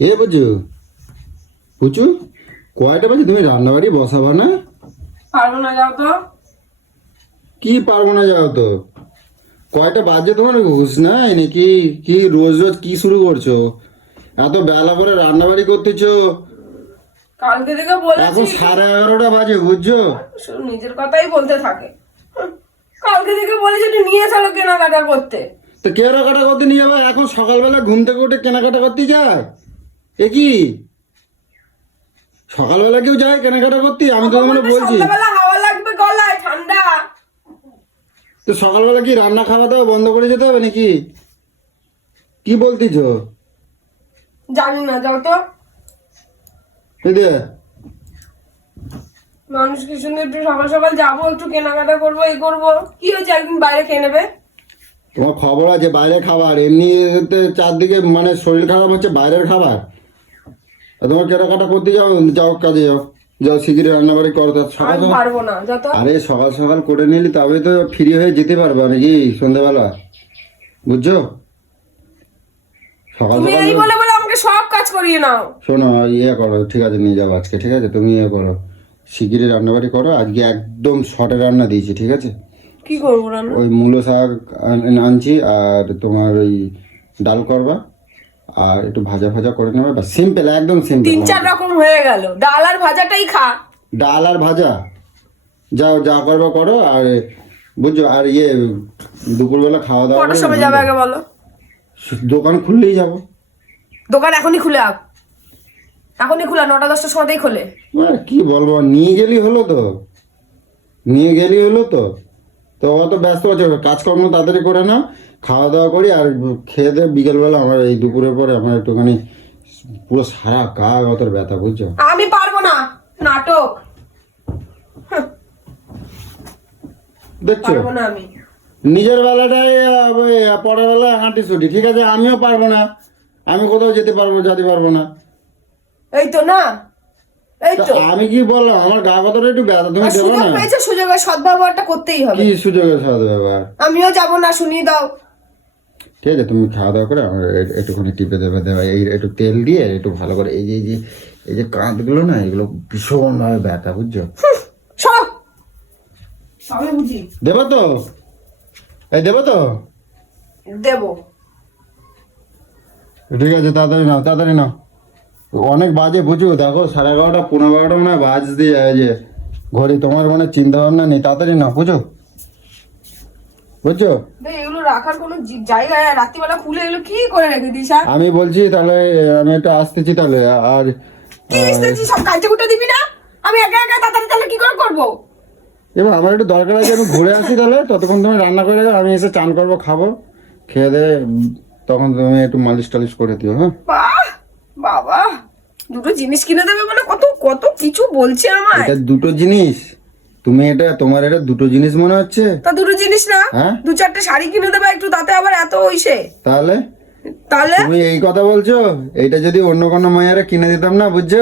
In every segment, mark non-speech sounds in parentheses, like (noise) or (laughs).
এ বুঝু পুচু কয়টা বাজে? তুমি রান্নাবাড়ি বসাবা না? পারব না যাও তো। কি পারব না যাও তো। কয়টা বাজে তোমার? হুশ নাই নাকি? কি রোজ রোজ কি শুরু করছ? এত বেলা করে রান্নাবাড়ি করতেছো। কালকে থেকে এখন সাড়ে এগারোটা বাজে বুঝছ? নিজের কথাই বলতে থাকে। কালকে থেকে বলেছি তুই নিয়ে চলো কেনাকাটা করতে। তো কেনাকাটা করতে নিয়ে যাব? এখন সকালবেলা ঘুম থেকে উঠে কেনাকাটা করতে যায়? এ কি? সকালবেলা কেউ যায় কেনাকাটা করতে? আমি তো মানে বলছি। হাওয়া লাগবে গলায় ঠান্ডা। তো সকালবেলা কি রান্না খাওয়া দাওয়া বন্ধ করে যেতে হবে নাকি? কি বলতেছ? জানি না যাও তো। মানুষ কি সুন্দর একটু সকাল সকাল যাব একটু কেনাকাটা করব এই করব। কি হয়েছে? একদিন বাইরে খেয়ে নেবে? তোমার খবর আছে বাইরে খাবার? এমনিতে চারদিকে মানে শরীর খারাপ হচ্ছে বাইরের খাবার? তোমার কেনাকাটা করতে যাও যাও কাজে যাও। যাও শিগগিরি রান্নাবাড়ি করো তো সকাল পারব না আরে সকাল সকাল করে নিলি তবে তো ফ্রি হয়ে যেতে পারব নাকি সন্ধ্যাবেলা? বুঝছ? সকাল সকাল বলে বলে আমাকে সব কাজ করিয়ে নাও। শোনো ইয়ে করো ঠিক আছে নিয়ে যাও আজকে ঠিক আছে? তুমি ইয়ে করো। শিগগিরি রান্নাবাড়ি করো। আজকে একদম শর্টে রান্না দিয়েছি ঠিক আছে? কি করব রান্না? ওই মূলো শাক আন- আনছি আর তোমার ওই ডাল করবা। আর একটু ভাজা ভাজা করে নেবে বা সিম্পল একদম সিম্পল তিন চার রকম হয়ে গেল। ডাল আর ভাজাটাই খা। ডাল আর ভাজা। যাও যা করবা করো আর বুঝছ আর ইয়ে দুপুরবেলা খাওয়া দাওয়া কটার সময় যাবে আগে বলো? দোকান খুললেই যাব। দোকান এখনই খুলে আপ এখনই খোলা নটা দশটার সময়তেই খোলে। আর কি বলব নিয়ে গেলি হলো তো। নিয়ে গেলি হলো তো। তো অত ব্যস্ত আছে কাজকর্ম তাড়াতাড়ি করে না খাওয়া দাওয়া করি আর খেয়ে দিয়ে বিকেলবেলা আমার এই দুপুরের পরে আমার একটুখানি পুরো সারা গা অতর ব্যথা বুঝছ? আমি পারব না। নাটক। দেখছ? পারব না আমি। নিজের বেলাটাই পরের বেলা হাঁটি ছুটি। ঠিক আছে আমিও পারব না। আমি কোথাও যেতে পারব যেতে পারব না। এই তো না। এই তো আমি কি বললাম? আমার গা কতটা একটু ব্যথা তুমি দেবো সুযোগ না? পেয়েছে সুযোগের সদ্ব্যবহারটা করতেই হবে। কি সুযোগের সাথে ব্যাপার আমিও যাব না শুনিয়ে দাও। ঠিক আছে তুমি খাওয়া দাওয়া করে আমার একটুখানি টিপে দেবে দেবে। এই একটু তেল দিয়ে একটু ভালো করে এই যে এই যে এই যে কাঁধগুলো না এগুলো ভীষণভাবে ব্যথা বুঝছ? দেবো তো? এই দেবো তো? দেবো। ঠিক আছে তাড়াতাড়ি নাও তাড়াতাড়ি নাও। অনেক বাজে বুঝো দেখো সাড়ে এগারোটা পনেরো বারোটা মানে বাজ দিয়ে যায় যে। ঘড়ি তোমার মানে চিন্তা ভাবনা নেই তাড়াতাড়ি না বুঝো? বুঝছ? এগুলো রাখার কোনো জায়গা রাত্রিবেলা খুলে এগুলো কি করে রেখে দিস আমি বলছি তাহলে আমি একটু আসতেছি তাহলে আর সব কুটে দিবি না? আমি একা একা তাড়াতাড়ি তাহলে কি করে করব? এবার আমার একটু দরকার আছে আমি ঘুরে আসি তাহলে ততক্ষণ তুমি রান্না করে আমি এসে চান করব খাব খেয়ে দে তখন তুমি একটু মালিশ টালিশ করে দিও হ্যাঁ? বাবা দুটো জিনিস কিনে দেবে বলে কত কত কিছু বলছে আমার এটা দুটো জিনিস? তুমি এটা তোমার এটা দুটো জিনিস মনে হচ্ছে? তা দুটো জিনিস না হ্যাঁ? দু চারটে শাড়ি কিনে দেবে একটু তাতে আবার এত ওইসে তাহলে? তাহলে? তুমি এই কথা বলছো? এটা যদি অন্য কোনো মায়েরা কিনে দিতাম না বুঝছ?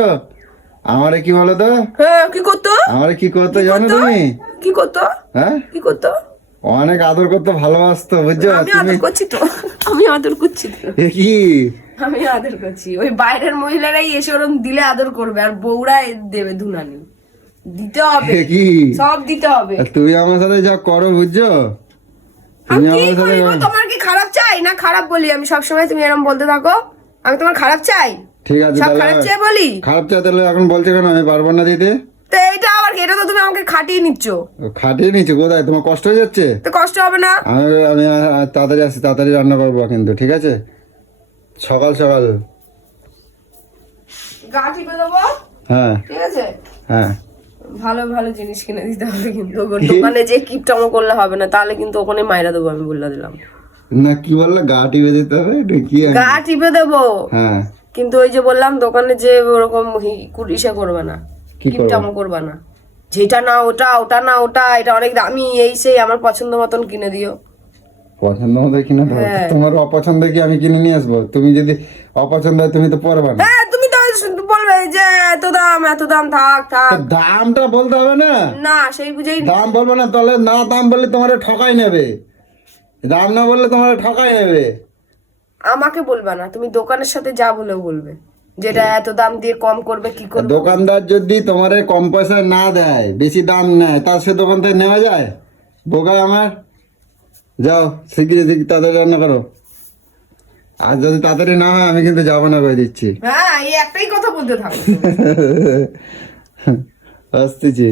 আমারে কি বলো তো? হ্যাঁ কি করতো? আমারে কি করতো জানো তুমি? কি করতো? হ্যাঁ? কি করতো? অনেক আদর করতে ভালোবাসতো বুঝছ? আমি আদর করছি তো। আমি আদর করছি তো। কি? আমি আদর করছি। ওই বাইরের মহিলারাই এসে ওরম দিলে আদর করবে আর বউরা দেবে ধুনানি। দিতে হবে। কি? সব দিতে হবে। তুমি আমার সাথে যা করো বুঝছ? আমি কি আমার সাথে তোমার কি খারাপ চাই? না খারাপ বলি আমি। সবসময় তুমি এরকম বলতে থাকো। আমি তোমার খারাপ চাই? ঠিক আছে সব খারাপ চাই বলি? খারাপ চা তাহলে এখন বলছে কেন? আমি পারব না দিতে? তো এটা আবার এটা তো তুমি আমাকে খাটিয়ে নিচ্ছ। খাটিয়ে নিচ্ছি? কোথায়? তোমার কষ্ট হয়ে যাচ্ছে? তো কষ্ট হবে না। আমি আমি তাড়াতাড়ি আসি তাড়াতাড়ি রান্না করব কিন্তু ঠিক আছে? সকাল সকাল। গা টিপে দেবো? হ্যাঁ। ঠিক আছে? হ্যাঁ। ভালো ভালো জিনিস কিনে দিতে হবে কিন্তু। (laughs) দোকানে যে কিপটামো করলে হবে না তাহলে কিন্তু ওখানে মাইরা দেবো আমি বলে দিলাম। না কি বলল? গা টিপে দিতে হবে? কি গা টিপে দেবো। হ্যাঁ। কিন্তু ওই যে বললাম দোকানে যে ওরকম ইসে করবে না কিপটামো করবে না। যেটা না ওটা ওটা না ওটা এটা অনেক দামি এই সেই আমার পছন্দ মতন কিনে দিও। পছন্দ মতো কিনে দেবো হ্যাঁ। তোমার অপছন্দ কি আমি কিনে নিয়ে আসব? তুমি যদি অপছন্দ হয় তুমি তো পরবে না। হ্যাঁ তুমি তো বলবে যে এত দাম এত দাম থাক থাক। দামটা বলতে হবে না। না সেই বুঝেই দাম বলব না তাহলে না দাম বললে তোমার ঠকাই নেবে। দাম না বললে তোমার ঠকাই নেবে। আমাকে বলবা না তুমি দোকানের সাথে যা বলেও বলবে। যেটা এত দাম দিয়ে কম করবে কি করবে? দোকানদার যদি তোমার কম পয়সা না দেয় বেশি দাম নেয় তার সে দোকান থেকে নেওয়া যায়? বোকা আমার। যাও শিগগিরি শিগগিরি তাড়াতাড়ি রান্না করো। আর যদি তাড়াতাড়ি না হয় আমি কিন্তু যাব না করে দিচ্ছি। হ্যাঁ এই একটাই কথা বলতে থাকো। (laughs) আসতেছি।